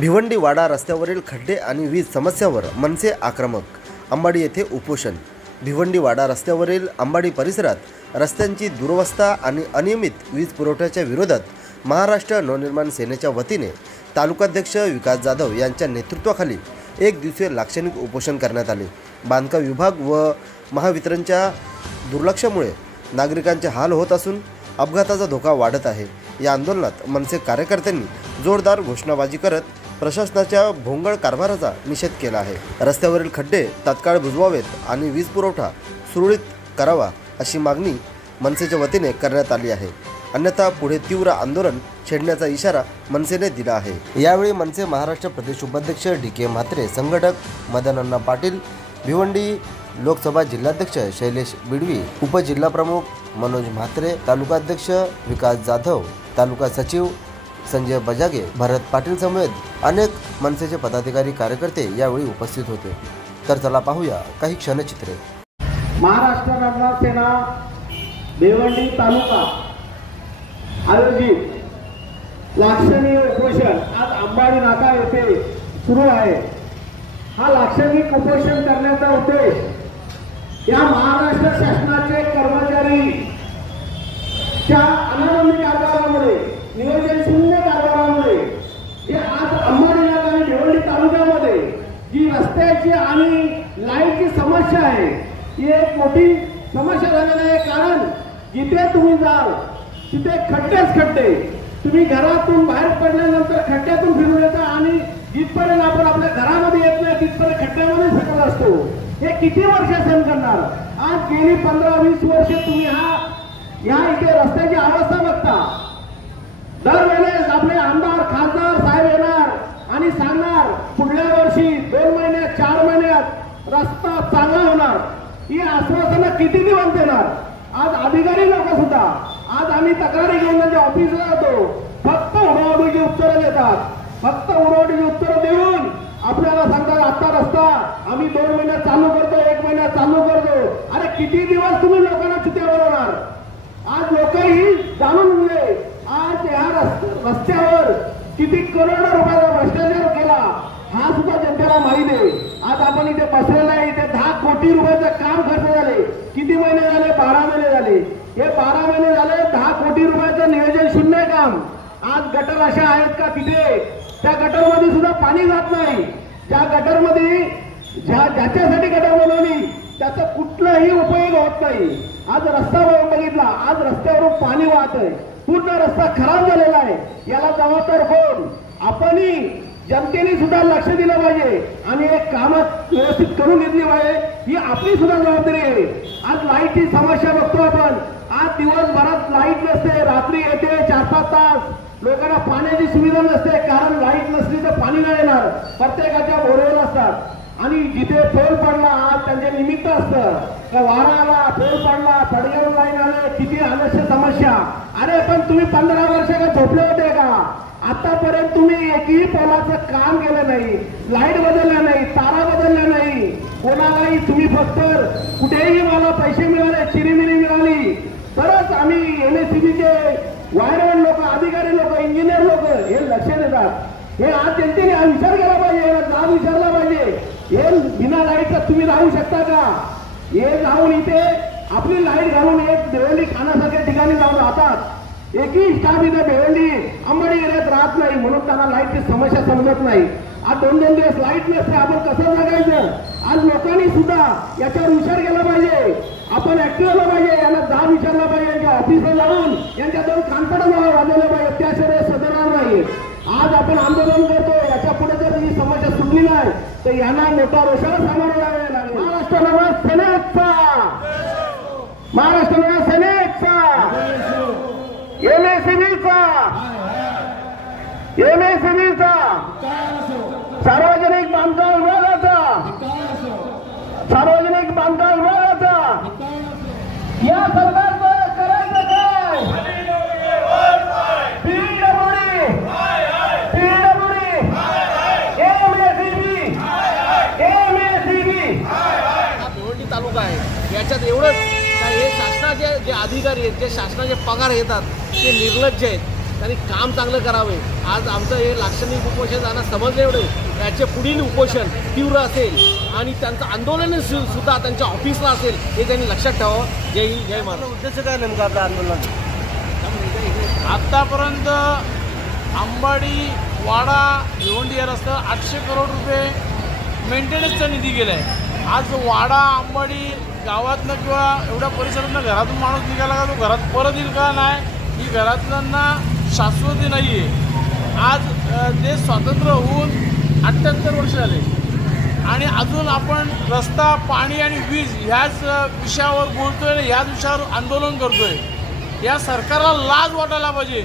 भिवंडी वाडा रस्त्यावरील खड्डे आणि वीज समस्यावर मनसे आक्रमक. अंबाडी येथे उपोषण. भिवंडी वाडा रस्त्यावरील अंबाडी परिसरात रस्त्यांची दुरवस्था आणि अनियमित वीज पुरवठ्याच्या विरोधात महाराष्ट्र नवनिर्माण सेनेच्या वतीने तालुकाध्यक्ष विकास जाधव यांच्या नेतृत्वाखाली एक दिवसीय लाक्षणिक उपोषण करण्यात आले. बांधकाम विभाग व महावितरणच्या दुर्लक्षामुळे नागरिकांचे हाल होत असून अपघाताचा धोका वाढत आहे. या आंदोलनात मनसे कार्यकर्त्यांनी जोरदार घोषणाबाजी करत प्रशासनाच्या भोंगळ कारभाराचा निषेध केला आहे. रस्त्यावरील खड्डे तात्काळ बुजवावेत आणि वीज पुरवठा सुरळीत करावा अशी मागणी मनसेच्या वतीने करण्यात आली आहे. अन्यथा पुढे तीव्र आंदोलन छेडण्याचा इशारा मनसेने दिला आहे. यावेळी मनसे महाराष्ट्र प्रदेश उपाध्यक्ष डी.के. म्हात्रे, संघटक मदन अण्णा पाटील, भिवंडी लोकसभा जिल्हाध्यक्ष शैलेश बिडवी, उपजिल्हाप्रमुख मनोज म्हात्रे, तालुकाध्यक्ष विकास जाधव, तालुका सचिव संजय बजागे, भरत पाटील समेत अनेक मनसेचे पदाधिकारी कार्यकर्ते यावेळी उपस्थित होते. तर चला पाहूया काही क्षणचित्रे. महाराष्ट्र नवनिर्माण सेना भिवंडी तालुका आयोजित लाक्षणिक उपोषण आज अंबाडी नाका येथे सुरू आहे. हा लाक्षणिक उपोषण करण्याचा उद्देश या महाराष्ट्र शासनाचे कर्मचारी च्या अनागोंदी कारभारामुळे, नियोजन शून्य कारभारामुळे जे आज अंबाडी नाका आणि भिवंडी तालुक्यामध्ये जी रस्त्याची आणि लाईटची समस्या आहे ही एक मोठी समस्या झालेली आहे. कारण जिथे तुम्ही जाल तिथे खड्डेच खड्डे. तुम्ही घरातून बाहेर पडल्यानंतर खड्ड्यातून फिरून येता आणि जिथपर्यंत आपण आपल्या घरामध्ये येत नाही तिथपर्यंत खड्ड्यामध्ये फिरत असतो. हे किती वर्ष सहन करणार? आज गेली 15-20 वर्षे तुम्ही या इथे रस्त्याची अवस्था बघता. दरवेळेस आपले आमदार खासदार साहेब येणार आणि सांगणार पुढल्या वर्षी 2 महिन्यात 4 महिन्यात रस्ता चांगला होणार. ही आश्वासनं किती दिवस देणार? आज अधिकारी लोक सुद्धा आज आम्ही तक्रारी घेऊन त्यांच्या ऑफिसला जातो, फक्त उडवाउडवीची उत्तरं देतात. फक्त उडवाउडवीची उत्तरं देऊन आपल्याला सांगतात आता रस्ता आम्ही 2 महिन्यात चालू करतो, 1 महिन्यात चालू करतो. अरे किती दिवस तुम्ही लोकांना चित्या बनवणार? आज लोकही जाणून घे आज या रस्त्यावर किती करोडो रुपयाचा भ्रष्टाचार केला हा सुद्धा जनतेला माहिती आहे. आज आपण इथे बसलेला आहे, इथे 10 कोटी रुपयाचं काम खर्च झाले. किती महिने झाले? 12 महिने झाले. हे 12 महिने झाले 10 कोटी रुपयाचं नियोजन शून्य काम. आज गटर अशा आहेत का तिथे त्या गटरमध्ये सुद्धा पाणी जात नाही. ज्या गटरमध्ये ज्याच्यासाठी गटर बनवली त्याचा कुठलाही उपयोग होत नाही. आज रस्ता बघितला, आज रस्त्यावरून पाणी वाहत आहे, पूर्ण रस्ता खराब झालेला आहे. याला जबाबदार कोण? आपणही जनतेने सुद्धा लक्ष दिलं पाहिजे आणि एक कामात व्यवस्थित करून घेतली पाहिजे. ही आपली सुद्धा जबाबदारी आहे. आज लाईटची समस्या बघतो आपण. आज दिवसभरात लाईट नसते, रात्री येते 4-5 तास. लोकांना पाण्याची सुविधा नसते कारण लाईट नसली तर पाणी नाही येणार. प्रत्येकाच्या बोरवेल असतात आणि जिथे पोल पडला आज त्यांचे निमित्त असतं का वारा आला, पोल पडला, पडग्यावर लाईन आले, किती अनस्य समस्या. अरे पण तुम्ही 15 वर्ष का झोपले होते का? आतापर्यंत तुम्ही एकही पोलाचं काम केलं नाही, लाईट बदलल्या नाही, तारा बदलल्या नाही, कोणालाही तुम्ही फक्त कुठेही मला पैसे मिळाले, चिरीमिरी मिळाली तरच आम्ही MSCBचे वायरमॅन लोक, अधिकारी लोक, इंजिनियर लोक हे लक्ष देतात. हे आज जनतेने विचार केला पाहिजे, जाब विचारला पाहिजे. हे बिना लाईटचं तुम्ही राहू शकता का? हे जाऊन इथे आपली लाईट घालून एक भिवंडी खाण्यासारख्या ठिकाणी जाऊन राहतात. एकही स्टाफ इथे भिवंडी अंबाडी एरियात राहत नाही म्हणून त्यांना लाईटची समस्या समजत नाही. आज 2-2 दिवस लाईट नसते, आपण कसं जगायचं? आज लोकांनी सुद्धा याच्यावर विचार केला पाहिजे. आपण ऍक्टिव्ह झालं पाहिजे, यांना जाब विचारला पाहिजे, यांच्या ऑफिसला जाऊन यांच्या 2 कानपडा वाजवल्या पाहिजे. त्याशिवाय सुधारणार नाही. आज आपण आंदोलन करतो, याच्या पुढे जर ही समस्या सुटली नाही तर यांना मोठा रोषाला सामोरं जावे लागेल. महाराष्ट्र नवनिर्माण सेनेचा, महाराष्ट्र नवनिर्माण सेनेचा, MSCBचा, सार्वजनिक बांधकाम विभागाचा, सार्वजनिक बांधकाम विभागाचा या सरकारद्वारे करायचं काय? भिवंडी तालुका आहे याच्यात एवढंच काय हे शासनाचे जे अधिकारी आहेत, जे शासनाचे पगार घेतात ते निर्लज्ज आहेत. त्यांनी काम चांगलं करावे. आज आमचं हे लाक्षणिक उपोषण त्यांना समजले एवढे याचे पुढील उपोषण तीव्र असेल आणि त्यांचं आंदोलन सुद्धा त्यांच्या ऑफिसला असेल हे त्यांनी लक्षात ठेवावं. जय हिंद, जय महाराष्ट्र. उद्देश काय नेमका आपल्या आंदोलन? आत्तापर्यंत अंबाडी वाडा भिवंडी या रस्ता 800 करोड रुपये मेंटेनन्सचा निधी गेला आहे. आज वाडा अंबाडी गावातनं किंवा एवढ्या परिसरातनं घरातून माणूस निघाला का तो घरात परत येईल का नाही ही घरातल्यांना शाश्वती नाही आहे. आज देश स्वातंत्र्य होऊन 78 वर्ष झाले आणि अजून आपण रस्ता, पाणी आणि वीज ह्याच विषयावर बोलतोय आणि ह्याच विषयावर आंदोलन करतोय. या सरकारला लाज वाटायला पाहिजे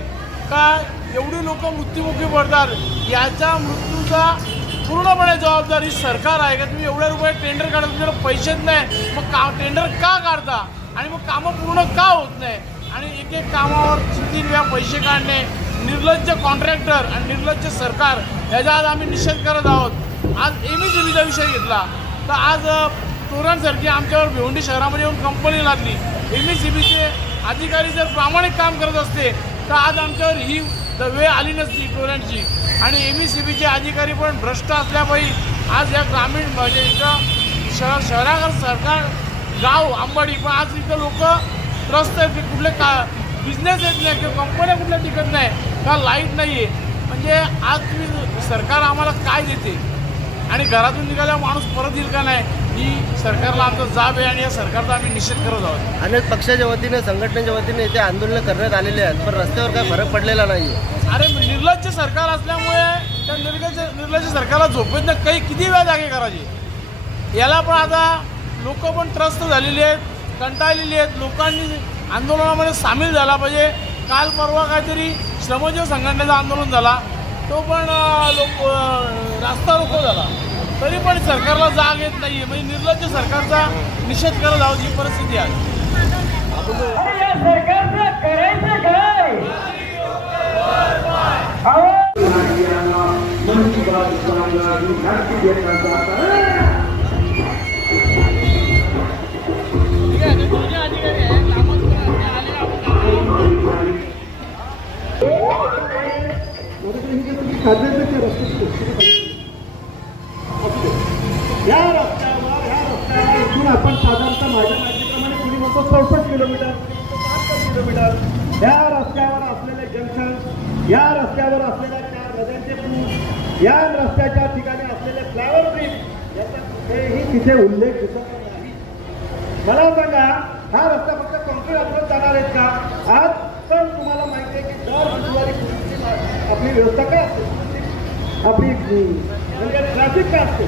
का एवढी लोक मृत्युमुखी पडतात. याच्या मृत्यूचा पूर्णपणे जबाबदारी सरकार आहे का? तुम्ही एवढ्या रुपये टेंडर काढता, तुमच्याकडे पैसेच नाही, मग टेंडर का काढता आणि मग कामं पूर्ण का होत नाही? आणि एक एक कामावर 3 वेळा पैसे काढणे, निर्लज्ज कॉन्ट्रॅक्टर आणि निर्लज्ज सरकार याचा आज आम्ही निषेध करत आहोत. आज MECBचा विषय घेतला तर आज तोरणसारखी आमच्यावर भिवंडी शहरामध्ये येऊन कंपनी लागली. MECBचे अधिकारी जर प्रामाणिक काम करत असते तर आज आमच्यावर ही वेळ आली नसती टोरणची. आणि MECBचे अधिकारी पण भ्रष्ट असल्यापायी आज या ग्रामीण म्हणजे इथं शहराकडे सरकार गाव अंबाडी पण आज इथं लोक त्रस्त आहेत की कुठले का बिझनेस येत नाही किंवा कंपन्या कुठल्या टिकत नाही का लाईट नाही आहे. म्हणजे आज तुम्ही सरकार आम्हाला काय देते आणि घरातून निघाल्यावर माणूस परत येईल का नाही ही सरकारला आमचा जाब आहे आणि या सरकारचा आम्ही निषेध करत आहोत. अनेक पक्षाच्या वतीने, संघटनेच्या वतीने इथे आंदोलन करण्यात आलेले आहेत पण रस्त्यावर काय फरक पडलेला नाही. अरे निर्लज्ज सरकार असल्यामुळे त्या निर्लज्ज सरकारला झोपेतनं काही किती वेळा जागे करायची. याला पण आता लोक पण त्रस्त झालेली आहेत, कंटाळलेली आहेत. लोकांनी आंदोलनामध्ये सामील झाला पाहिजे. काल परवा काहीतरी श्रमजीव संघटनेचं आंदोलन झाला, तो पण रास्ता रोको झाला, तरी पण सरकारला जाग येत नाही आहे. म्हणजे निर्लज्ज सरकारचा निषेध करत आहोत ही परिस्थिती आहे. या रस्त्यावर इथून आपण साधारणतः माझ्या माहितीप्रमाणे कुणी म्हणतो 64 किलोमीटर, 65 किलोमीटर या रस्त्यावर असलेले जंक्शन, या रस्त्यावर असलेल्या 4 नद्यांचे पूल, या रस्त्याच्या ठिकाणी असलेले फ्लायओव्हर ब्रिज याचा कुठेही तिथे उल्लेख दिसत नाही. मला सांगा हा रस्ता फक्त कॉन्क्रीट वापरत जाणार आहेत का? आज पण तुम्हाला माहिती आहे की दर बुधवारी आपली व्यवस्था काय असते, आपली म्हणजे ट्रॅफिक काय असते.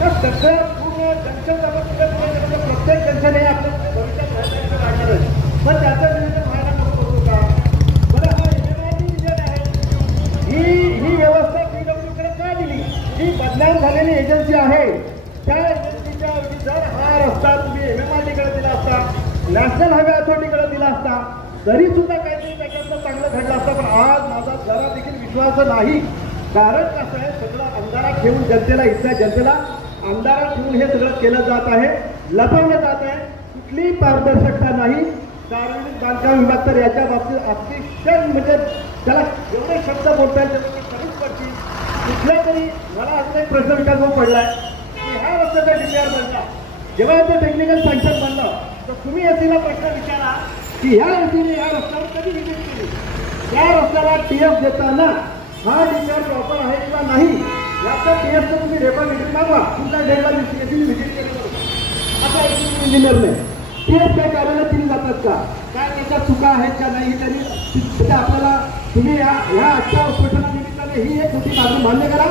तर सगळ्या पूर्ण जंक्शन प्रत्येक जंक्शन हे आपलं भविष्यात राहणार आहे. पण त्याचं नियोजन व्हायला नको होतो का? बरं हा MMID विजय आहे, ही व्यवस्था PWकडे का दिली? ही बदनाम झालेली एजन्सी आहे. त्या एजन्सीच्या ऐवजी जर हा रस्ता तुम्ही MMIDकडे दिला असता, नॅशनल हायवे अथॉरिटीकडे दिला असता तरी सुद्धा काहीतरी त्याच्यातलं चांगलं घडलं असतं. पण आज माझा जरा देखील विश्वास नाही. कारण कसं आहे, सगळं अंधारात ठेवून जनतेला, इथल्या जनतेला अंधारात ठेवून हे सगळं केलं जात आहे, लपवलं जात आहे. कुठलीही पारदर्शकता नाही. सार्वजनिक बांधकाम विभाग तर याच्या बाबतीत अतिशय म्हणजे त्याला एवढे शब्द बोलता येईल त्याची कमीच पडतील. कुठल्या तरी मला असा एक प्रश्न विचारला पडलाय की ह्या रस्त्याचा DPR बनला, जेव्हा याचं टेक्निकल सँक्शन बनलं तर तुम्ही एसीला प्रश्न विचारा की ह्या एसीने या रस्त्यावर कधी व्हिजिट केली, त्या रस्त्याला TF देताना हा DPR प्रॉपर आहे किंवा नाही याचा TFचं तुम्ही रेकॉर्ड मागवा. तुमच्या डेटला एसीने व्हिजिट केली असा इंजिनियरने TF काय कार्यालयात दिली जातात का, काय त्याच्या चुका आहेत का नाही त्यांनी आपल्याला तुम्ही ह्या आजच्या उपोषणानिमित्ताने ही एक मोठी मागणी मान्य करा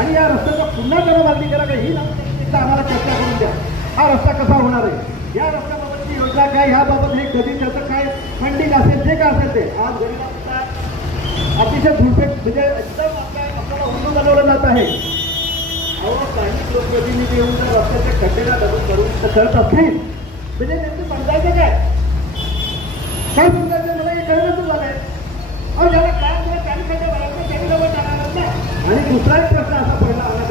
आणि या रस्त्याचा पुन्हा मागणी करा का ही आम्हाला चर्चा करून द्या. हा रस्ता कसा होणार आहे, या रस्त्याबाबतची योजना काय, ह्याबाबत हे कधी त्याचं काय फंडिंग असेल जे काय असेल ते. आज गरीबांचा अतिशय झुलपेट म्हणजे एकदम आपल्याला हुंदून बनवलं जात आहे. काही लोकप्रतिनिधी येऊन जर रस्त्याच्या खड्डेला दगड करून करत असतील म्हणजे त्यांचं समजायचं काय समजायचं मला हे कळवतच झालंय. अहो ज्याला काय किंवा त्यांनी खड्डे भरायचं त्यांनी जवळ टाकणार ना. आणि दुसरा एक प्रश्न असा पडला आम्हाला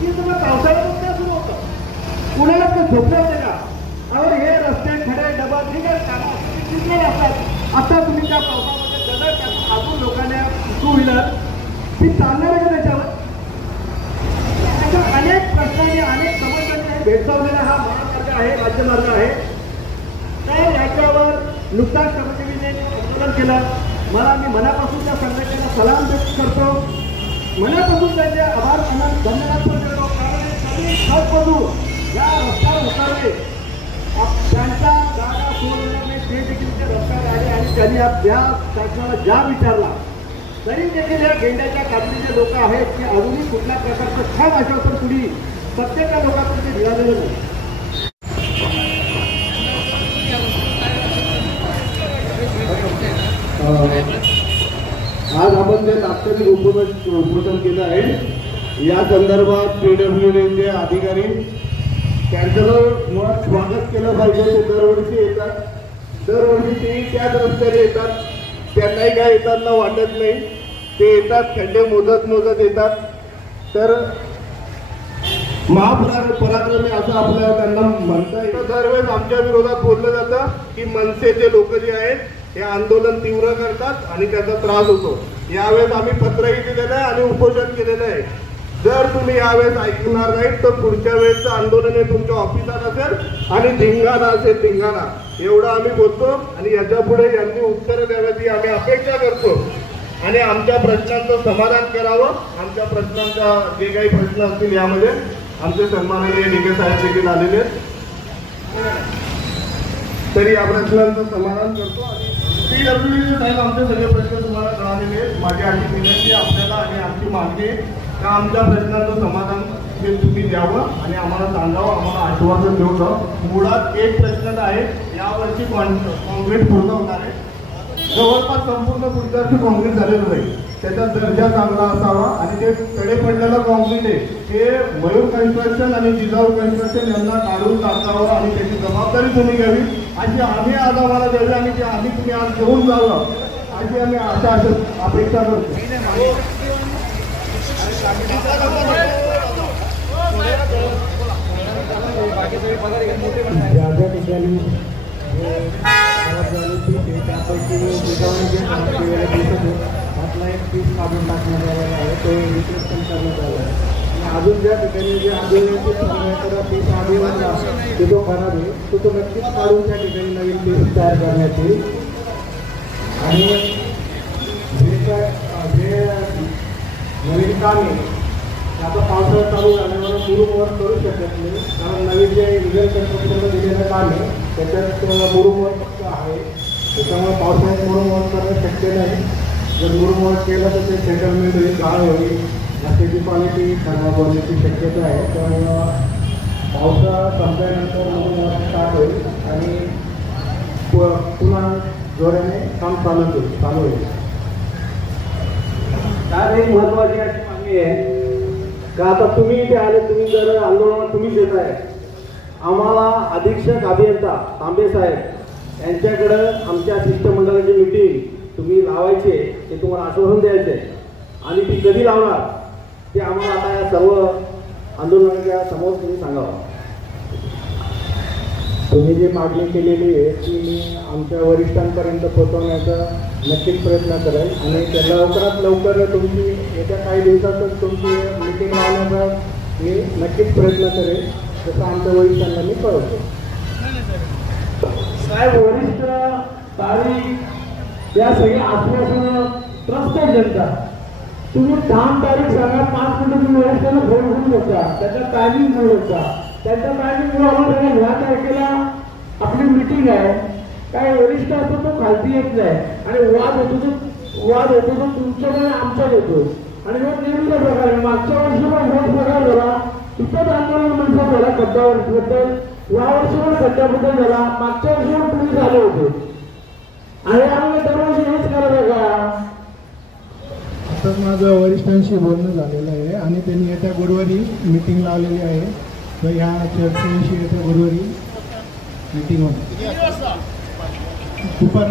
की तुम्हाला पावसाळ्यात काय सुरू होतं, पुण्याला ते झोपले होते का? अहो हे रस्ते खडे डबा ठीक आहे कामं असतात. आता तुम्ही त्या पावसामध्ये त्याचा अजून लोकांना 2 व्हीलर ती चालणार आहे त्याच्यावर. अशा अनेक प्रश्नांनी अनेक समस्यांनी भेडसावलेला हा महामार्ग आहे, राज्यमार्ग आहे. तर याच्यावर नुकताच श्रमजीवीने आंदोलन केलं. मी मनापासून त्या संघटनेला सलाम व्यक्त करतो, मनापासून त्यांचे आभार धन्यवाद पण करतो. कारण सगळी खतपदू या रस्त्यावर उतरले, त्यांच्या जागा सोडल्याने ते देखील त्या रस्त्यावर आले आणि त्यांनी या शासनाला ज्या विचारला तरी देखील या गेंड्याच्या कापडीचे लोक आहेत की अजूनही कुठल्या प्रकारचं ठाम आश्वासन कुणी प्रत्येक लोकांकडे ते मिळालेलं नाही. आज आपण जे लाक्षणिक उपोषण केलं आहे या संदर्भात PWDचे अधिकारी त्यांचं मुळात स्वागत केलं पाहिजे. ते दरवर्षी येतात, दरवर्षी ते त्याच रस्त्याने येतात, त्यांनाही काय येताना वाटत नाही. ते येतात, खड्डे मोजत येतात. तर महापराक्रमी असं आपल्याला त्यांना म्हणता येतं. दरवेळेस आमच्या विरोधात बोललं जातं की मनसेचे लोक जे आहेत हे आंदोलन तीव्र करतात आणि त्याचा त्रास होतो. यावेळेस आम्ही पत्रही दिलेलं आहे आणि उपोषण केलेलं आहे. जर तुम्ही यावेळेस ऐकणार नाही तर पुढच्या वेळेचं आंदोलन हे तुमच्या ऑफिसात असेल आणि धिंगाणा असेल, धिंगाणा एवढं आम्ही बोलतो. आणि याच्या पुढे यांनी उत्तरं द्यावी आम्ही अपेक्षा करतो आणि आमच्या प्रश्नांचं समाधान करावं. आमच्या प्रश्नांचा जे काही प्रश्न असतील यामध्ये आमचे सन्माननीय DK साहेब देखील आलेले आहेत, तरी या प्रश्नांचं समाधान करतो. आणि PWD साहेब आमचे सगळे प्रश्न तुम्हाला कळालेले आहेत. माझी आधी विनंती आपल्याला आणि आमची मागणी का आमच्या प्रश्नांचं समाधान हे तुम्ही द्यावं आणि आम्हाला सांगावं, आम्हाला आश्वासन देऊन. मुळात एक प्रश्न आहे, यावर्षी कॉन्क्रीट पूर्ण होणार आहे. जवळपास संपूर्ण पुढच्या वर्षी कॉन्क्रीट झालेलं नाही. त्याचा दर्जा चांगला असावा आणि ते तडे पडलेलं कॉन्क्रीट आहे हे मयूर कन्स्ट्रक्शन आणि जिजाऊ कन्स्ट्रक्शन यांना काढून टाकावं आणि त्याची जबाबदारी तुम्ही घ्यावी अशी आम्ही आज आम्हाला द्यावी आणि ते आम्ही तुम्ही आज घेऊन जावं अशी आम्ही अपेक्षा करतो. ज्या ठिकाणी त्यापैकी त्यातला एक पीस काढून टाकण्यात आलेला आहे, तो रिप्लेसमेंट करण्यात आला आहे. आणि अजून ज्या ठिकाणी जे आंदोलनाचे पीस आंदोलनला ते जो खराब आहे तो नक्कीच काढून त्या ठिकाणी नवीन पीस तयार करण्यात येईल. आणि जे नवीन काम आहे आता पावसाळ्यात चालू झाल्यावर मुरुमवर करू शकत नाही, कारण नवीन जे रिअल कन्स्ट्रक्शनला दिलेलं काम आहे त्याच्यात मुरुमवर फक्त आहे. त्याच्यामुळे पावसाळ्यात मुरुमवर करणं शक्य नाही. जर मुरुमवर केलं तर ते सेटलमेंट होईल, काळ होईल, त्याची क्वालिटी खराब होण्याची शक्यता आहे. त्यामुळं पावसाळा संपल्यानंतर मुरुमवर स्टार्ट होईल आणि पुन्हा जोराने काम चालू होईल. काय एक महत्त्वाची अशी मागणी आहे का आता तुम्ही इथे आले, तुम्ही जर आंदोलनात तुम्हीच येत आहे, आम्हाला अधीक्षक अभियंता तांबे साहेब यांच्याकडं आमच्या शिष्टमंडळाची मीटिंग तुम्ही लावायचे ते तुम्हाला आश्वासन द्यायचे आणि ती कधी लावणार ते आम्हाला आता या सर्व आंदोलनाच्या समोर तुम्ही सांगावं. तुम्ही जी मागणी केलेली आहे ती मी आमच्या वरिष्ठांपर्यंत पोहोचवण्याचा नक्कीच प्रयत्न करेल आणि त्या लवकरात लवकर तुमची येत्या काही दिवसातच तुमची मीटिंग लावण्याचा मी नक्कीच प्रयत्न करेल, जसं आमच्या वरिष्ठांना मी कळवतो. साहेब वरिष्ठ तारीख या सगळ्या आश्वासनं त्रस्त जनता तुम्ही 10 तारीख सांगा, 5 मिनिटं तुम्ही वरिष्ठांना फोन करू शकता, त्याचा टायमिंग मिळू शकता. त्यांच्या टायमिंगमुळे आम्हाला ह्या तारखेला आपली मीटिंग आहे. काय वरिष्ठ असतो तो खालती येत नाही आणि वाद होतो तो तुमच्याकडे आमच्यात येतो आणि रोज नेहमीचा प्रकार आहे. मागच्या वर्षी पण रोज प्रकार झाला, इथंच आंदोलन म्हणजे झाला खड्ड्याबद्दल, या वर्षी पण खड्ड्याबद्दल झाला, मागच्या वर्षी पण तुम्ही झाले होते आणि आम्ही दरवर्षी हेच करायचं का? तर माझं वरिष्ठांशी बोलणं झालेलं आहे आणि त्यांनी येत्या गुरुवारी मीटिंग लावलेली आहे. तर ह्या चर्चेविषयी येत्या गुरुवारी मीटिंग होणार. दुपार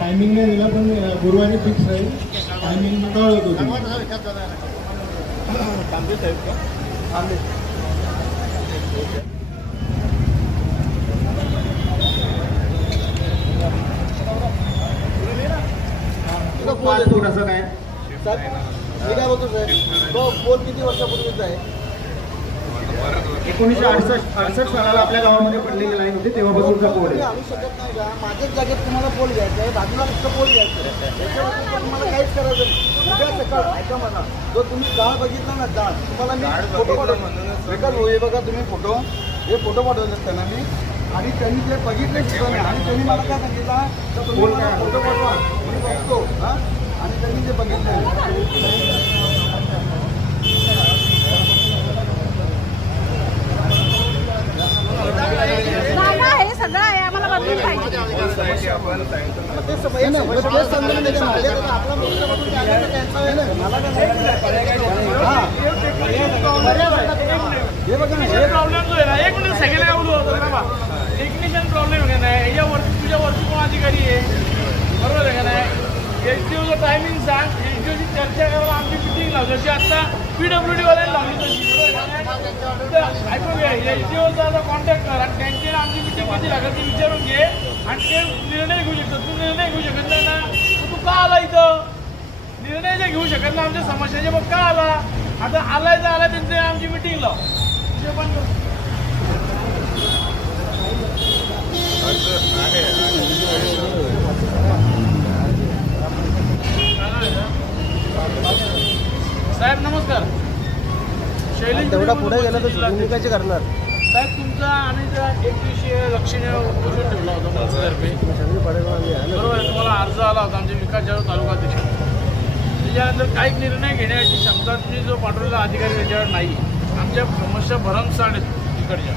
टायमिंग नाही दिला पण गुरुवारी फिक्स राहील, टायमिंग कळवत होती. पोल 5 फूट असं काय मी काय बोलतो साहेब तो पोल किती वर्षापूर्वीचा आहे 1968 सालाला आपल्या गावामध्ये पडलेली लाईन होती तेव्हापासूनचा पोल तुम्ही आहे. आणू शकत नाही का माझ्याच जागेत तुम्हाला पोल घ्यायचा आहे बाजूला फक्त पोल घ्यायचं आहे त्याच्यावर तुम्हाला काहीच करायचं नाही उद्या सकाळ ऐका मला जो तुम्ही जाळ बघितला ना जाळ तुम्हाला मी फोटो पाठवतो विकास हे बघा तुम्ही हे फोटो पाठवले त्यांना मी आणि त्यांनी ते बघितले सुद्धा नाही आणि त्यांनी मला काय सांगितलं तर तुम्ही मला फोटो पाठवा मी बघतो हां आणि त्यांनी ते बघितले जागा आहे सगळं आहे आम्हाला बदलून पाहिजे प्रॉब्लेम जो आहे ना एक मिनिट सेकंड काय बोलू टेक्निशियन प्रॉब्लेम आहे का नाही याच्यावरती तुझ्यावरती कोण अधिकारी आहे बरोबर आहे का नाही एसडीओचं टायमिंग सांग एसडीओची चर्चा करायला आमची मिटिंग लावली जशी आता PWD वाल्याने लावली तशी ऐकून घ्या एसडीओचा आता कॉन्टॅक्ट कर आणि त्यांची आमची मिटिंग किती लागेल ते विचारून घे आणि ते निर्णय घेऊ शकतात तू निर्णय घेऊ शकत नाही ना तू का आला इथं निर्णय जे घेऊ शकत नाही आमच्या समस्याचे मग का आला आता आलाय तर आलाय त्यांची आमची मिटिंग लाव ते पण साहेब नमस्कार शैलेश तेवढा पुढे गेला तर तुम्ही कसे करणार साहेब तुमचा आम्ही जरा एक दिवशीय लक्षणीय उपोषण ठेवला होता मनसेतर्फे बरोबर आहे तुम्हाला अर्ज आला होता आमच्या विकास जाधव तालुकाध्यक्ष त्याच्यानंतर काही निर्णय घेण्याची क्षमता तुम्ही जो पाठवलेला अधिकारी त्याच्यावर नाही आमच्या समस्या भरमसाठ आहेत तिकडच्या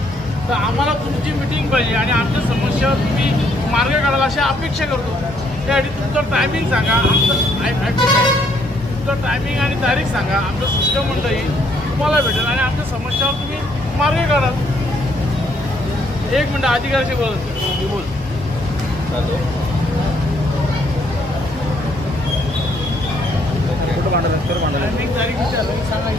तर आम्हाला तुमची मिटिंग पाहिजे आणि आमच्या समस्यावर तुम्ही मार्ग काढायला अशी अपेक्षा करतो त्यासाठी तुमचं टायमिंग सांगा आमचं तुमचं टायमिंग आणि तारीख सांगा आमचं सिस्टम म्हणता येईल तुम्हाला भेटेल आणि आमच्या समस्यावर तुम्ही मार्ग काढाल एक मिनटं अधिकाऱ्याशी बोलत बोल टायमिंग तारीख विचारलं सांगा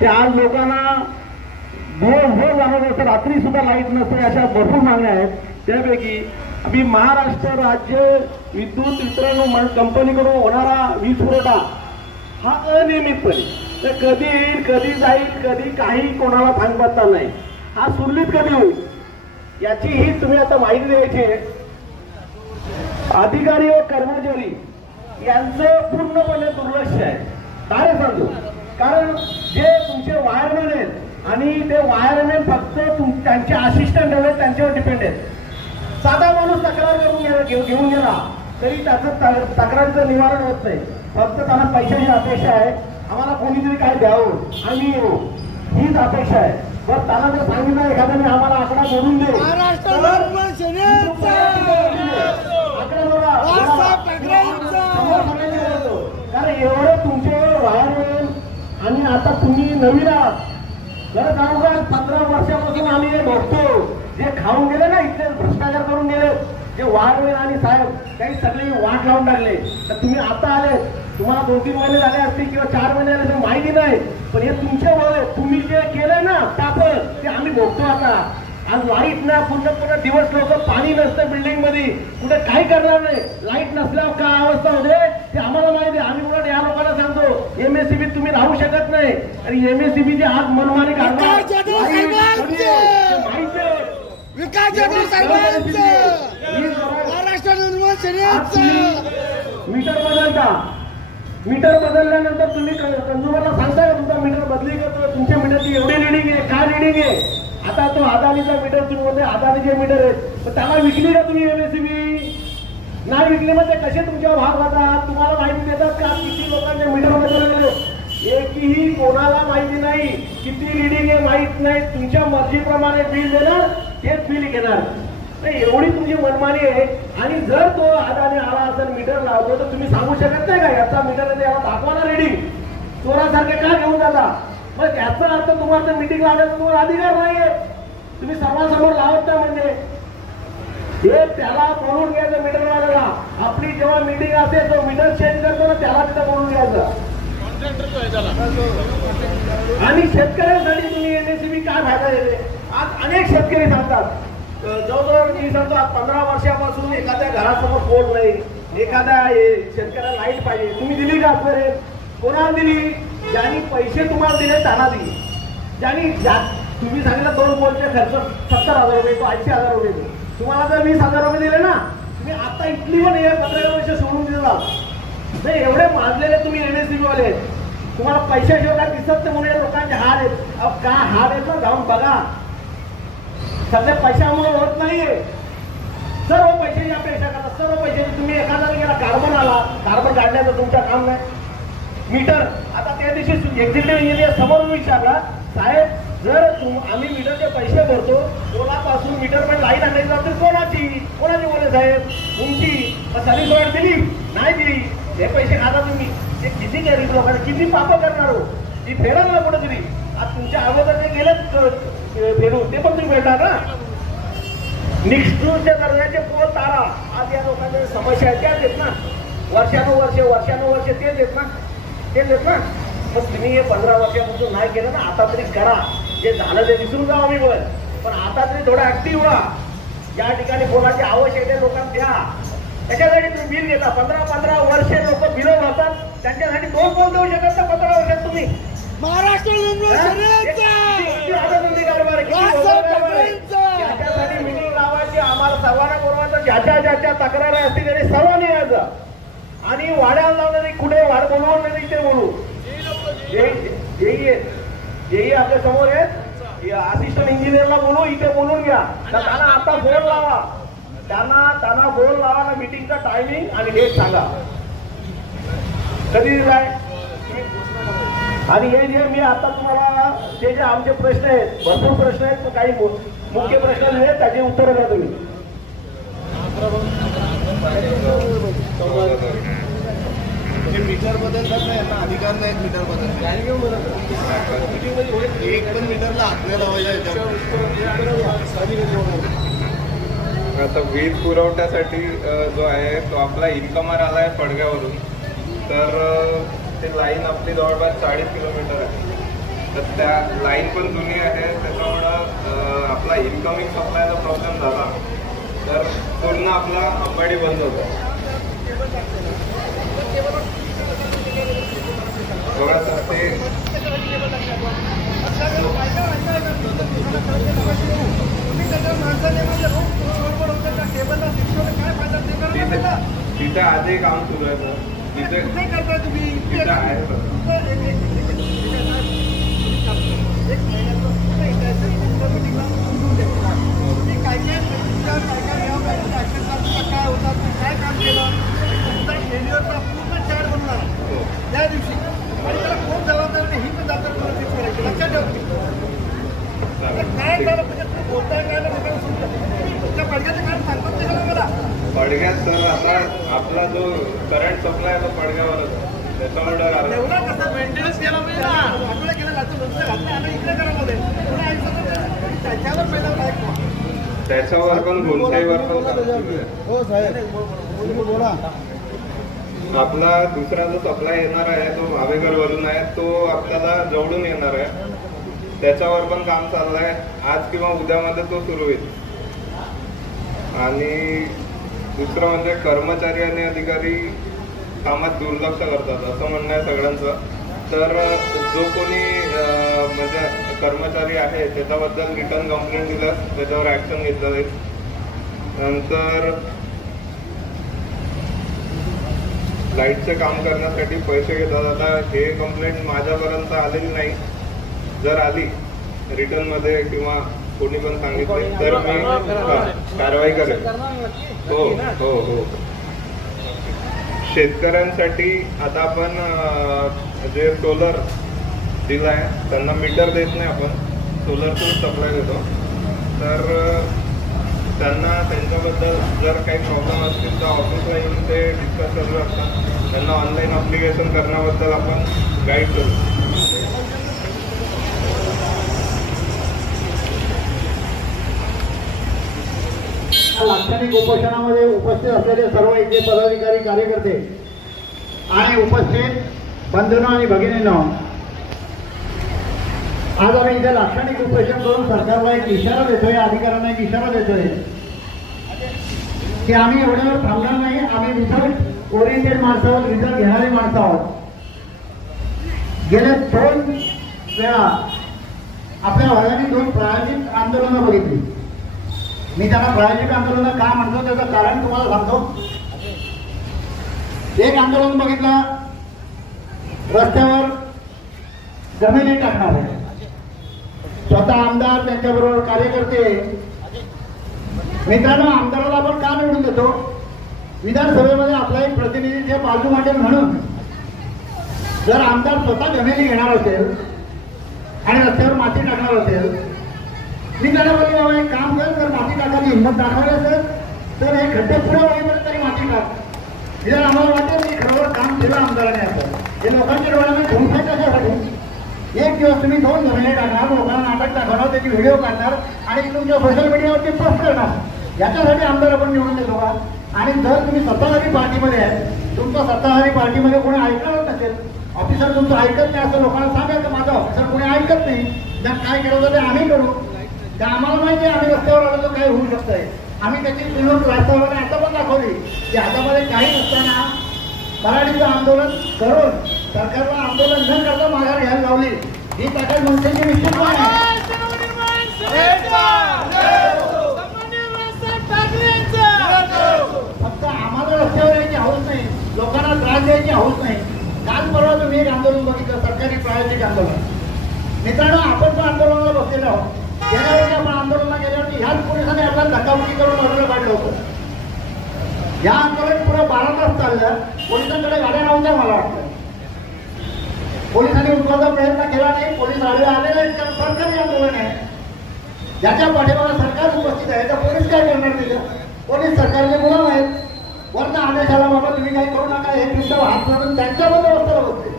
ते आज लोकांना दिवसभर जाणवत असतं रात्री सुद्धा लाईट नसते अशा भरपूर मागण्या आहेत त्यापैकी आम्ही महाराष्ट्र राज्य विद्युत वितरण कंपनीकडून होणारा वीज पुरवठा हा अनियमितपणे तर कधी येईल कधी जाईल कधी काही कोणाला सांगता नाही हा सुरळीत कधी होईल याची ही तुम्ही आता माहिती द्यायची आहे अधिकारी व कर्मचारी यांचं पूर्णपणे दुर्लक्ष आहे काय सांगतो कारण जे तुमचे वायरमॅन आहेत आणि ते वायरमॅन फक्त त्यांचे असिस्टंट आहेत त्यांच्यावर डिपेंड आहेत साधा माणूस तक्रार करून घेऊन गेला तरी त्याचं तक्रारीचं निवारण होत नाही फक्त त्यांना पैशाची अपेक्षा आहे आम्हाला कोणीतरी काय द्यावं आम्ही येऊ हीच अपेक्षा आहे बरं त्याला जर सांगितलं एखाद्याने आम्हाला आकडा बोलून दे कारण एवढे तुमचे वायरमॅन आणि आता तुम्ही नवीन आहात जर सांगू का 15 वर्षापासून आम्ही हे बघतो जे खाऊन गेले ना इथले भ्रष्टाचार करून गेले जे वायरमॅन आणि साहेब काही सगळे वाट लावून टाकले तर तुम्ही आता आले तुम्हाला 2-3 महिने झाले असतील किंवा 4 महिने झाले तर माहिती नाही पण हे तुमचे वय तुम्ही जे केलं ना पापड ते आम्ही भोगतो आता आज लाईट ना पूर्ण दिवस लोक पाणी नसतं बिल्डिंग मध्ये कुठे काही करणार नाही लाईट नसल्यावर काय अवस्था होते ते आम्हाला माहिती आहे आम्ही उलट या लोकांना सांगतो MSCB तुम्ही राहू शकत नाही आणि MSCB ची आज मनमानी मीटर बदलता मीटर बदलल्यानंतर तुम्ही कंझ्युमरला सांगता का तुमचा मीटर बदली करतो तुमच्या मीटरची एवढी रिडिंग आहे काय रिडिंग आहे आता तो अदानीचा मीटर तुम्ही बोलते अदानीचे मीटर आहेत पण त्याला विकली का तुम्ही MSCB नाही विकली म्हणजे कसे तुमच्यावर भाग जातात तुम्हाला माहिती देतात का किती लोकांचे मीटर बदलले एकही कोणाला माहिती नाही किती रिडिंग आहे माहित नाही तुमच्या मर्जीप्रमाणे बिल देणार तेच बिल घेणार नाही एवढी तुमची मनमानी आहे आणि जर तो अदानी आला असेल मीटर लावतो तर तुम्ही सांगू शकत नाही का याचा मीटर आहे याला दाखवा ना रिडिंग चोरासारखे का घेऊन जाता मग याचा अर्थ तुम्हाला मीटिंग लावण्याचा तुम्हाला अधिकार नाहीये तुम्ही सर्वांसमोर लावत नाही म्हणजे हे त्याला बोलून घ्यायचं मीटरवाल्याला. आपली जेव्हा मीटिंग असेल तो मीटर चेंज करतो ना त्याला तिथं बोलून घ्यायचं. आणि शेतकऱ्यांसाठी तुम्ही NACB काय फायदा देते. आज अनेक शेतकरी सांगतात जवळजवळ मी सांगतो आज 15 वर्षापासून एखाद्या घरासमोर पोल नाही, एखाद्या शेतकऱ्याला लाईट पाहिजे. तुम्ही दिली का आजपर्यंत? कोणाला दिली? ज्यांनी पैसे तुम्हाला दिले त्यांना दिली. ज्यांनी तुम्ही सांगितलं 2 पोलचे खर्च 70,000 रुपये तो 80,000 रुपये दिले. तुम्हाला जर 20,000 रुपये दिले ना तुम्ही आता इथली पण हे 15 वर्ष सोडून दिला नाही. एवढे माजलेले तुम्ही NACB वाले तुम्हाला पैशाशिवाय काय दिसत नाही म्हणून लोकांचे हार आहेत. काय हार आहेत ना जाऊन बघा. सध्या पैशामुळे होत नाहीये. सर्व पैशाची अपेक्षा करतात. सर्व पैसे तुम्ही एखादा गेला कार्बन आला, कार्बन काढण्याचं तुमचं काम नाही. मीटर आता त्या दिवशी एक्झिक्युटिव्ह इंजिनियर समोर विचारला साहेब जर आम्ही मीटरचे पैसे भरतो पोलापासून मीटर पण लाईन आणायची जाते कोणाची बोले साहेब तुमची. सर्व्हिस रोड दिली नाही दिली हे पैसे खाता तुम्ही. ते किती गरीब लोकांना किती पापं करणार हो. ती फेरा ना कुठेतरी. आज तुमच्या अगोदर ते गेलेच फेरून ते पण तुम्ही भेटणार ना. निष्ठूरच्या दर्जाचे पोल तारा आज या लोकांच्या समस्या आहेत त्याच आहेत ना. वर्षानुवर्ष तेच येत ना. मग तुम्ही हे 15 वर्षापासून नाही केलं ना आता तरी करा. जे झालं ते विसरून जावं मी बोल पण आता तरी थोडं ऍक्टिव्ह व्हा. ज्या ठिकाणी पोलाची आवश्यकता लोकांना द्या. त्याच्यासाठी तुम्ही बिल घेता. 15 वर्ष लोक बिल भरतात त्यांच्यासाठी 2 पोल देऊ शकत ना 15 वर्षात तुम्ही. त्याच्यासाठी मिटिंग लावायची आम्हाला सर्वांना बोलवायचं. ज्याच्या तक्रारी असतील त्याने सर्वांनी यायचं आणि वाड्याला लावणारी कुठे वाढ बोलवून नाही ते बोलू. जेही आपल्या समोर आहेत असिस्टंट इंजिनियरला बोलू इथे बोलून घ्या. त्यांना आता फोन लावा. त्यांना फोन लावा ना मीटिंगचा टायमिंग आणि डेट सांगा कधी दिलाय. आणि हे जे मी आता तुम्हाला जे आमचे प्रश्न आहेत भरपूर प्रश्न आहेत काही मुख्य प्रश्न आहेत त्याची उत्तरं द्या तुम्ही. मीटर बदलतात नाही आता अधिकार नाहीत मीटर बदल. एक पण मीटरला हातने लावायला. आता वीज पुरवठ्यासाठी जो आहे तो आपला इनकमर आला आहे पडग्यावरून. तर ते लाईन आपली जवळपास 40 किलोमीटर आहे. तर त्या लाईन पण जुनी आहे त्याच्यामुळं आपला इन्कमिंग सप्लायचा प्रॉब्लेम झाला तर पूर्ण आपला अंबाडी बंद होता. बघा तर ते तिथे आजही काम सुरू आहे सर. तिथे आहे काय होतात काय काम केलं फेल्युअरचा पूर्ण चार्ट बनणार त्या दिवशी आणि त्याला कोण जबाबदार नाही ही पण जबाबदार फिक्स करायची. लक्षात ठेवा काय झालं म्हणजे तुम्ही बोलताय काय ना लोकांना समजतं. त्या पडग्याचं कारण सांगतात ते का मला पडग्यात सर आता आपला जो करंट सप्लाय तो पडग्यावरच त्याच्यामुळे एवढा कसा मेंटेनन्स केला पाहिजे ना. आपल्याला केलं घातलं आणि इकडे करायला त्याच्यावर पहिला काय त्याच्यावर पण कोणत्याहीवर हो साहेब बोला. आपला दुसरा जो सप्लाय येणार आहे तो भावेघर वरून आहे तो आपल्याला जवळून येणार आहे. त्याच्यावर पण काम चाललंय. आज किंवा उद्यामध्ये तो सुरू होईल. आणि दुसरं म्हणजे कर्मचारी आणि अधिकारी कामात दुर्लक्ष करतात असं म्हणणं आहे सगळ्यांचं. तर जो कोणी म्हणजे कर्मचारी आहे त्याच्याबद्दल रिटर्न कंप्लेंट दिलं त्याच्यावर ॲक्शन घेतलं जाईल. नंतर लाईटचे काम करण्यासाठी पैसे घेतात. आता हे कंप्लेंट माझ्यापर्यंत आलेली नाही. जर आली रिटर्नमध्ये किंवा कोणी पण सांगितले तर मी कारवाई करेन. हो हो हो. शेतकऱ्यांसाठी आता आपण जे सोलर दिलं आहे त्यांना मीटर देत नाही आपण सोलरचं सप्लाय देतो. तर त्यांना त्यांच्याबद्दल जर काही प्रॉब्लेम असतील तर ऑफिसला येऊन ते डिस्कस करू शकतात. त्यांना ऑनलाईन ॲप्लिकेशन करण्याबद्दल आपण गाईड करू. या लाक्षणिक उपोषणामध्ये उपस्थित असलेले सर्व इथले पदाधिकारी कार्यकर्ते आणि उपस्थित बंधूंनो आणि भगिनींनो, आज आम्ही इथे लाक्षणिक उपोषण करून सरकारला एक इशारा देतोय, अधिकाऱ्यांना एक इशारा देतोय की आम्ही एवढ्यावर थांबणार नाही. आम्ही रिझल्ट ओरिएंटेड माणसं आहोत, रिझल्ट घेणारी माणसं आहोत. गेल्या 2 वेळा आपल्या वर्गाने 2 प्रायोजित आंदोलनं बघितली. मी त्यांना प्रायोजिक आंदोलनं का म्हणतो त्याचं कारण तुम्हाला सांगतो. एक आंदोलन बघितलं, रस्त्यावर जमिनी टाकणार आहे. स्वतः आमदार, त्यांच्याबरोबर कार्यकर्ते. मित्रांनो, आमदाराला आपण का निवडून देतो? विधानसभेमध्ये आपला एक प्रतिनिधी बाजू मांडेल म्हणून. जर आमदार स्वतः जमिनी घेणार असेल आणि रस्त्यावर माती टाकणार असेल, मी त्याला बोलले बाबा एक काम कर, जर माती टाकायची हिंमत दाखवली असेल तर हे खड्डे पुढे होईपर्यंत तरी माती टाक. जर आम्हाला वाटेल की खरोखर काम केलं आमदाराने असं, हे लोकांच्या डोळ्याने धुमसाय कशासाठी? एक दिवस तुम्ही 2 जमिनी टाकणार, लोकांना नाटक दाखवणार, त्याची व्हिडिओ काढणार आणि तुमच्या सोशल मीडियावरती पोस्ट करणार. याच्यासाठी आमदार आपण निवडून देतो का? आणि जर तुम्ही सत्ताधारी पार्टीमध्ये आहे, तुमच्या सत्ताधारी पार्टीमध्ये कोणी ऐकणार नसेल, ऑफिसर तुमचं ऐकत नाही असं लोकांना सांगायचं, माझं ऑफिसर कोणी ऐकत नाही, त्या काय करायचं ते आम्ही करू. त्या आम्हाला माहिती आहे आम्ही रस्त्यावर आलो तर काय होऊ शकतंय. आम्ही त्याची किंमत राष्ट्रवादी आता पण दाखवली की हातामध्ये काही नसताना मराठीचं आंदोलन करून सरकारला आंदोलन न करता माघार घ्यायला लावली. ही ताकद मनसेची निश्चित आहे. फक्त आम्हाला रस्त्यावर यायची हौस नाही, लोकांना त्रास द्यायची हौस नाही. काल परवा तुम्ही एक आंदोलन बघितलं, सरकारी प्रायोजित आंदोलन. मित्रांनो, आपण पण आंदोलनाला बसलेलो आहोत. गेल्या वेळी आपण आंदोलनाला गेल्यावरती ह्याच पोलिसांनी आपल्याला धक्काबुक्की करून बाजूला काढलं होतं. या आंदोलन पुढे 12 तास चाललं. पोलिसांकडे गाड्या नव्हत्या मला वाटतं. पोलिसांनी उचलायचा प्रयत्न केला नाही. पोलीस आले नाही. सरकारी आंदोलन आहे, ज्याच्या पाठीमागे सरकार उपस्थित आहे, तर पोलीस काय करणार तिथं? पोलीस सरकारचे गुलाम आहेत. वरनं आदेश आला बाबा तुम्ही काही करू नका, हे तुमचा हात धरून त्यांच्याबद्दल बसला होते.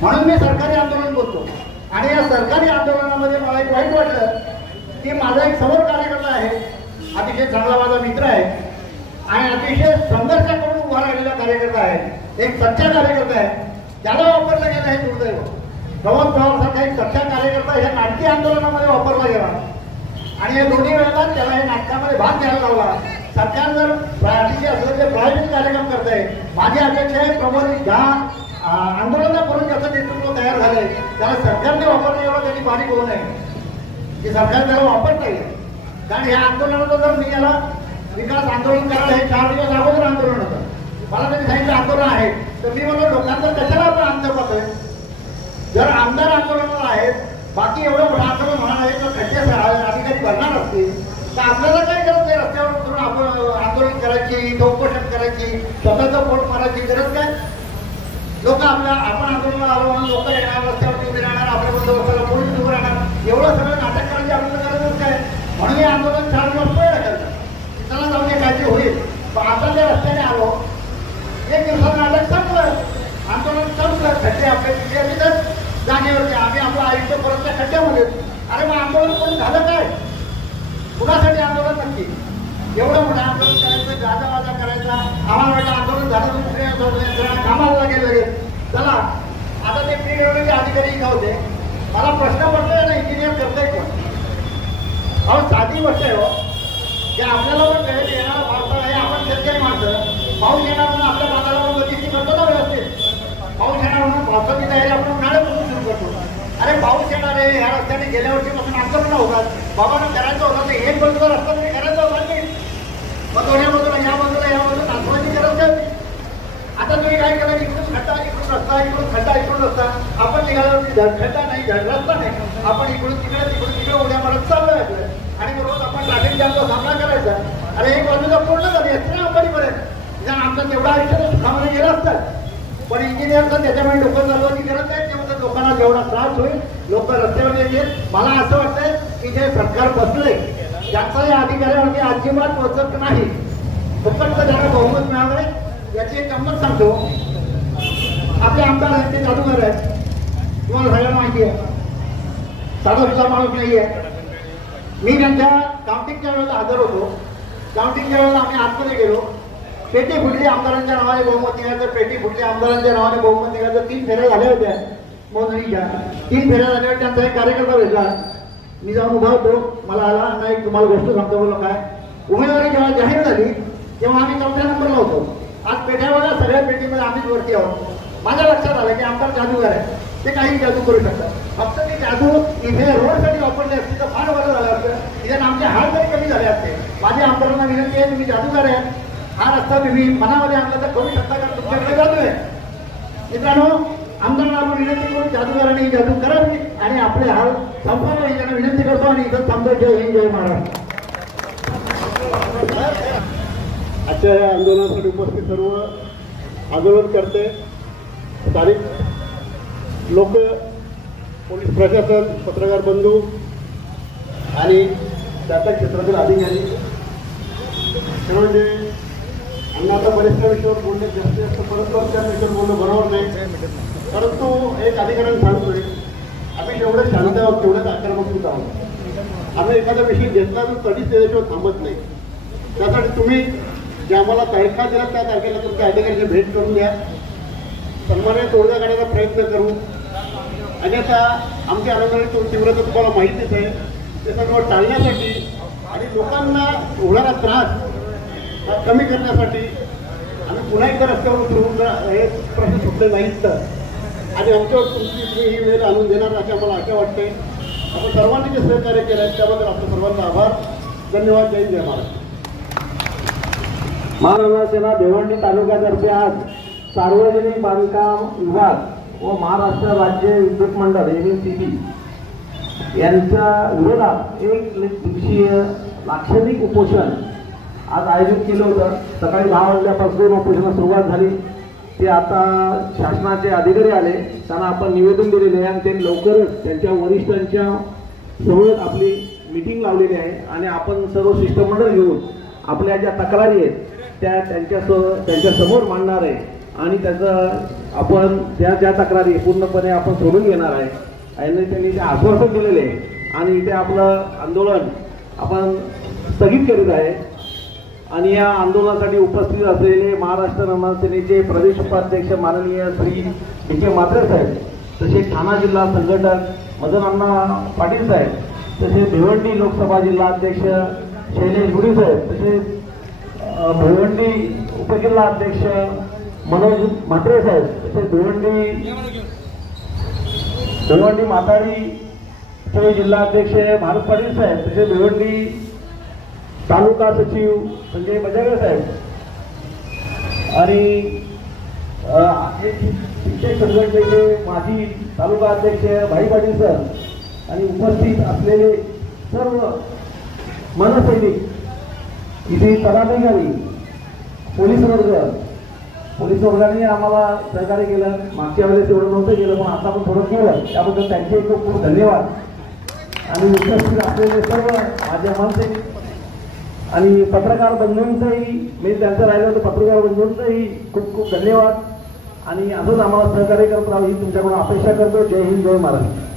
म्हणून मी सरकारी आंदोलन बोलतो. आणि या सरकारी आंदोलनामध्ये मला एक वाईट वाटलं की माझा एक समोर कार्यकर्ता आहे, अतिशय चांगला माझा मित्र आहे आणि अतिशय संघर्ष करून उभा राहिलेला कार्यकर्ता आहे, एक सच्चा कार्यकर्ता आहे. त्याला वापरलं गेलं हे दुर्दैव. प्रमोद पवार सारखा एक सच्चा कार्यकर्ता या नाटकी आंदोलनामध्ये वापरला गेला आणि या दोन्ही वेळेला त्याला या नाटकामध्ये भाग घ्यायला लावला. सरकार जर अतिशय असलेले प्रायोजित कार्यक्रम करत आहे, माझे अध्यक्ष आहे प्रमोद, ज्या आंदोलनं करून ज्याचं नेतृत्व तयार झालंय त्याला सरकारने वापरणं एवढं त्यांनी बारीक होऊ नये की सरकार त्याला वापरता येईल. कारण या आंदोलनाचं जर मी याला विकास आंदोलन करायला हे 4 दिवस अगोदर आंदोलन होतं, मला त्यांनी सांगितलं आंदोलन आहे, तर मी म्हणलो लोकांचं कशाला आपण आंदोलन करतोय? जर आमदार आंदोलनाला आहेत, बाकी एवढं मोठं आंदोलन होणार आहे तर खड्डे अधिकारी भरणार असतील तर आपल्याला काय गरज नाही रस्त्यावर उतरून आपण आंदोलन करायची, उपोषण करायची, स्वतःचं पोट मारायची गरज काय? लोक आपण आंदोलनाला आलो म्हणून लोक येणार, रस्त्यावरती उभे राहणार, आपल्या पोलीस उभे राहणार, एवढं सगळं नाटक करायची आपल्याला गरजच काय? म्हणून हे आंदोलन 4 दिवस पुढे ढकललं. चला जाऊन हे काळजी होईल. पण आता ज्या रस्त्याने आलो, 1 दिवसाचं नाटक संपलं, आंदोलन संपलं, खड्डे आपले तिथेच जागेवरती, आम्ही आपलं आयुष्य परत त्या खड्ड्यामध्ये. अरे मग आंदोलन करून झालं काय? कुणासाठी आंदोलन नक्की? एवढं मोठं आंदोलन करायचं, गाजावाजा करायचा, आम्हाला वाटलं आंदोलन झालं दुसऱ्या कामाला लागेल. चला आता ते PWD अधिकारी इथं होते. मला प्रश्न पडतोय ना, इंजिनियर करताय कोण? अहो साधी गोष्ट आहे हो, की आपल्याला पण वेळ येणार पावसाळा आहे, आपण शेतकरी माणसं, पाऊस येणार म्हणून आपल्या बाजाला पण बंदिस्ती करतो ना व्यवस्थित. पाऊस येणार म्हणून पावसाची तयारी आपण उन्हाळ्यापासून सुरू करतो. अरे पाऊस येणार आहे, ह्या रस्त्याने गेल्या वर्षीपासून आंदोलन होतात, बाबांना करायचं होतं ते एक बाजूला रस्ता तरी करायचं होता नाही, मग दोन्ही बाजूला या बाजूला नाचवायची गरज काय? आता तुम्ही काय करा, इकडून खड्डा, इकडून रस्ता, इकडून खड्डा, इकडून रस्ता. आपण निघाल्यावरती खड्डा नाही, रस्ता नाही, आपण इकडून तिकडे उड्या मारत चाललोय आपलं. आणि बरोबर आपण ट्रॅफिक जामचा सामना करायचा. अरे एक बाजूला पूर्ण झाली असते ना अंबाडीपर्यंत, आमचं तेवढं आयुष्य सुखामध्ये गेलं असतं. पण इंजिनियरचं त्याच्यामुळे डोकं चालवायची गरज नाही, त्यामुळे लोकांना जेवढा त्रास होईल, लोक रस्त्यावर येतील. मला असं वाटतंय की जे सरकार बसलंय त्याचा या अधिकाऱ्यावरती अजिबात वचक नाही. फक्त ज्यांना बहुमत मिळालंय याची एक गंमत सांगतो. आपले आमदार आहेत ते जादूगार आहेत, तुम्हाला सगळ्यांना माहिती आहे, साधा सुद्धा माणूस नाही आहे. मी त्यांच्या काउंटिंगच्या वेळेला हजर होतो. काउंटिंगच्या वेळेला आम्ही आतमध्ये गेलो, पेटी फुटली आमदारांच्या नावाने बहुमत निघायचं, पेटी फुटली आमदारांच्या नावाने बहुमत निघायचं. 3 फेऱ्या झाल्या होत्या मोजणीच्या. 3 फेऱ्या झाल्यावर त्यांचा एक कार्यकर्ता भेटला. मी जाऊन उभा होतो, मला आला, नाही तुम्हाला गोष्ट सांगतो. बोललो काय? उमेदवारी जेव्हा जाहीर झाली तेव्हा आम्ही 4थ्या नंबरला होतो. आज पेट्या बघा, सगळ्या पेटीमध्ये आम्हीच वरती आहोत. माझ्या लक्षात आलं की आमदार जादूगार आहे, ते काही जादू करू शकतात. फक्त ती जादू इथे रोडसाठी वापरली असती तर फार बरं झालं असतं. इथे आमचे हाल तरी कमी झाले असते. माझ्या आमदारांना विनंती आहे, तुम्ही जादूगार आहे, हा रस्ता तुम्ही मनामध्ये आणला तर करू शकता, कारण तुमच्याकडे जादू आहे. मित्रांनो, आमदारांना आपण विनंती करू, जादूगारांनी जादू करावी आणि आपले हाल संपवावे ही त्यांना विनंती करतो आणि इथं थांबतो. जय हिंद, जय महाराष्ट्र. आजच्या या आंदोलनासाठी उपस्थित सर्व आंदोलनकर्ते, स्थानिक लोक, पोलीस प्रशासन, पत्रकार बंधू आणि त्या क्षेत्रातील अधिकारी म्हणजे आता बरेचशा विषयावर बोलणे जास्त परत त्या विषयावर बोलणं बरोबर नाही. परंतु एक अधिकाऱ्यांनी सांगतोय, आम्ही जेवढे शांत आहोत तेवढ्याच आक्रमक सुद्धा आहोत. आम्ही एखादा विषय घेतला तर कधीच त्याच्याशिवाय थांबत नाही. त्यासाठी तुम्ही जे आम्हाला तारखा दिला त्या तारखेला तुमच्या अधिकाऱ्याची भेट करून द्या, सन्मानाने तोडगा काढण्याचा प्रयत्न करू. अन्यथा आमची आंदोलनाची तीव्रता तुम्हाला माहितीच आहे. ते सर्व टाळण्यासाठी आणि लोकांना होणारा त्रास कमी करण्यासाठी आम्ही पुन्हा एकदा रस्त्यावर उतरून हे प्रश्न सुटले नाहीत तर आणि आमच्यावर तुम्ही ही वेळ आणून देणार अशी आम्हाला आशा वाटते. आपण सर्वांनी जे सहकार्य केलं आहे त्याबद्दल आपल्या सर्वांचा आभार. धन्यवाद. जय जय महाराष्ट्र. महाराष्ट्र सेना भिवंडी तालुक्यातर्फे आज सार्वजनिक बांधकाम विभाग व महाराष्ट्र राज्य विद्युत मंडळ MSCB यांच्या विरोधात 1 दिवसीय लाक्षणिक उपोषण आज आयोजित केलं होतं. सकाळी 10 वाजल्यापासून उपोषणाला सुरुवात झाली. ते आता शासनाचे अधिकारी आले, त्यांना आपण निवेदन दिलेले आहे आणि ते लवकरच त्यांच्या वरिष्ठांच्या समोर आपली मीटिंग लावलेली आहे आणि आपण सर्व शिष्टमंडळ घेऊन आपल्या ज्या तक्रारी आहेत त्या त्यांच्या समोर मांडणार आहे आणि त्याचं आपण ज्या तक्रारी पूर्णपणे आपण सोडून घेणार आहे आणि त्यांनी ते आश्वासन दिलेले आहे आणि इथे आपलं आंदोलन आपण स्थगित करीत आहे. आणि या आंदोलनासाठी उपस्थित असलेले महाराष्ट्र निर्माण सेनेचे प्रदेश उपाध्यक्ष माननीय श्री B.K. म्हात्रे साहेब, तसेच ठाणा जिल्हा संघटक मदन अण्णा पाटील साहेब, तसेच भिवंडी लोकसभा जिल्हा अध्यक्ष शैलेश गुडी साहेब, तसेच भिवंडी उपजिल्हा अध्यक्ष मनोज म्हात्रे साहेब, तसेच भिवंडी माताडीचे जिल्हा अध्यक्ष भारत पाटील साहेब, तसेच भिवंडी तालुका सचिव संजय बजागर साहेब आणि शिक्षक संघटनेचे माजी तालुका अध्यक्ष भाई पाटील सर आणि उपस्थित असलेले सर्व मनसैनिक, इथे पदाधिकारी, पोलीस वर्गाने आम्हाला सहकार्य केलं. मागच्या वेळेस एवढं नव्हतं केलं पण आता पण थोडं केलं, त्याबद्दल त्यांचे खूप खूप धन्यवाद. आणि उपस्थित असलेले सर्व माझ्या मनसैनिक आणि पत्रकार बंधूंचंही, मी त्यांचं राहिलं होतं, पत्रकार बंधूंचंही खूप खूप धन्यवाद. आणि असंच आम्हाला सहकार्य करत राहावं ही तुमच्याकडून अपेक्षा करतो. जय हिंद, जय महाराष्ट्र.